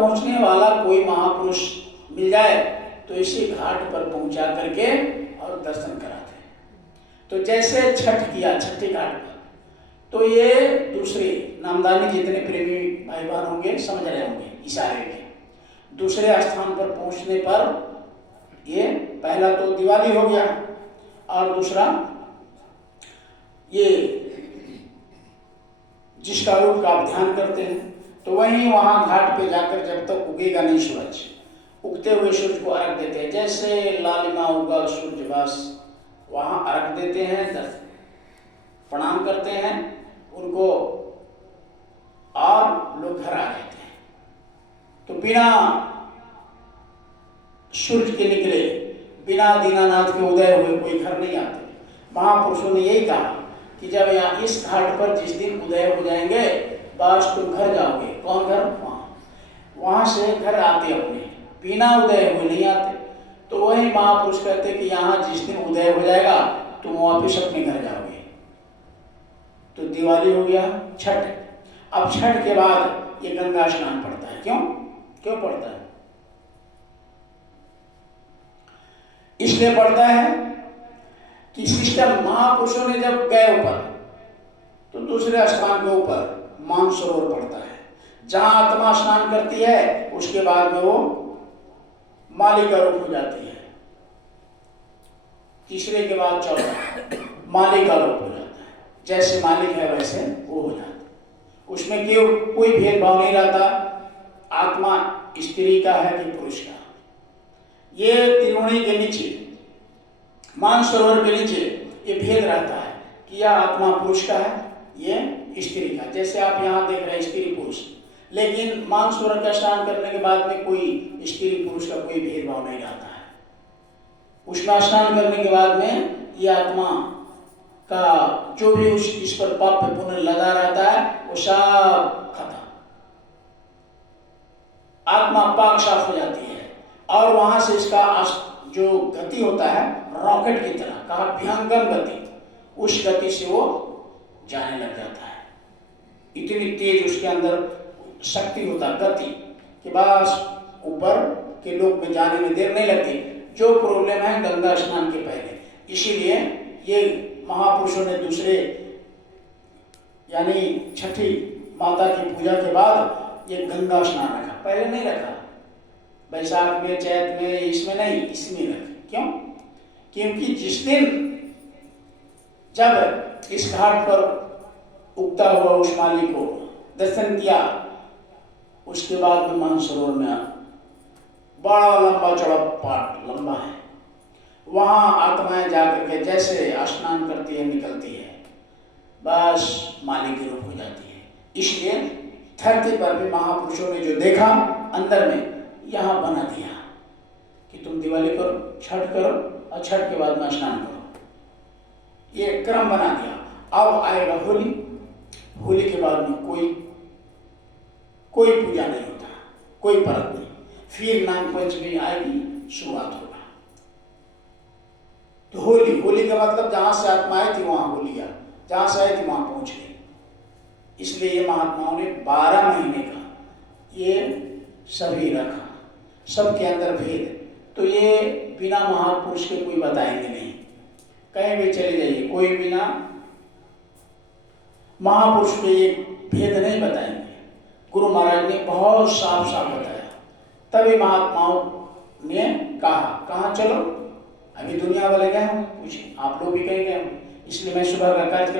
पहुंचने वाला कोई महापुरुष मिल जाए तो इसी घाट पर पहुंचा करके और दर्शन कराते हैं। तो जैसे छठ किया छठी घाट पर, तो ये दूसरे नामदानी जितने प्रेमी भाई बहन होंगे समझ रहे होंगे इशारे में, दूसरे स्थान पर पहुंचने पर ये पहला तो दिवाली हो गया और दूसरा ये जिसका रूप का आप ध्यान करते हैं, तो वहीं वहां घाट पे जाकर जब तक उगेगा नहीं सूरज, उगते हुए सूरज को अर्घ देते हैं। जैसे लालिमा उगा सूर्य बस, वहां अर्घ देते हैं, प्रणाम करते हैं उनको और लोग घर आ जाते हैं। तो बिना सूर्य के निकले, बिना दीनानाथ के उदय हुए कोई घर नहीं आते। महापुरुषों ने यही कहा कि जब यहाँ इस घाट पर जिस दिन उदय हो जाएंगे बस तुम घर जाओगे। कौन घर? वहां से घर आते अपने, बिना उदय हुए नहीं आते। तो वही महापुरुष कहते कि यहाँ जिस दिन उदय हो जाएगा तुम वापिस अपने घर जाओगे। तो दिवाली हो गया, छठ। अब छठ के बाद ये गंगा स्नान पड़ता है। क्यों पड़ता है? इसलिए पड़ता है कि सिस्टम महापुरुषों ने जब गए ऊपर, तो दूसरे स्थान के ऊपर मानसरोवर पड़ता है, जहां आत्मा स्नान करती है उसके बाद में वो माली का रूप हो जाती है। तीसरे के बाद चौथा माली का रूप हो जाता है। जैसे मालिक है वैसे वो हो जाता है। उसमें कोई भेदभाव नहीं रहता, आत्मा स्त्री का है कि पुरुष का। ये त्रिवेणी के नीचे, मानसरोवर के नीचे ये भेद रहता है कि यह आत्मा पुरुष का है, ये स्त्री का। जैसे आप यहाँ देख रहे हैं स्त्री पुरुष, लेकिन मानसरोवर का स्नान करने के बाद में कोई स्त्री पुरुष का कोई भेदभाव नहीं रहता है। उसमें स्नान करने के बाद में ये आत्मा का जो भी इस पर पाप पुण्य लगा रहता है वो सब खत्म, आत्मा पाक साफ हो जाती है। और वहां से इसका जो गति होता है रॉकेट की तरह, कहा भयंकर गति, उस गति से वो जाने लग जाता है। इतनी तेज उसके अंदर शक्ति होता है, गति, कि बस ऊपर के लोक में जाने में देर नहीं लगती। जो प्रॉब्लम है गंगा स्नान के पहले, इसीलिए ये महापुरुषों ने दूसरे यानी छठी माता की पूजा के बाद ये गंगा स्नान रखा, पहले नहीं रखा। बैसाख में, चैत में, इसमें नहीं, इसमें रखा। क्यों? क्योंकि जिस दिन जब इस घाट पर उगता हुआ उस माली को दर्शन किया, उसके बाद में मानसरोवर में बड़ा लंबा चौड़ा पाट लंबा है, वहां आत्माएं जाकर के जैसे स्नान करती है निकलती है, बस माली के रूप हो जाती है। इसलिए धरती पर भी महापुरुषों ने जो देखा अंदर में, यहाँ बना दिया कि तुम दिवाली करो, छठ करो और छठ के बाद में स्नान करो, ये क्रम बना दिया। अब आएगा होली, होली के बाद में कोई पूजा नहीं होता, कोई पर्व नहीं। फिर नाग पंचमी आएगी, शुरुआत होगा। तो होली का मतलब जहां से आत्मा आई थी वहां होली आ, जहां से आई थी वहां पहुंच गई। इसलिए ये महात्माओं ने 12 महीने का ये सभी रखा, सबके अंदर भेद। तो ये बिना महापुरुष के कोई बताएंगे नहीं, कहीं भी चले जाइए कोई बिना महापुरुष के ये भेद नहीं बताएंगे। गुरु महाराज ने बहुत साफ साफ बताया, तभी महात्माओं ने कहा चलो, अभी दुनिया वाले गए हम, कुछ आप लोग भी कहीं गए, इसलिए मैं सुबह का कार्यक्रम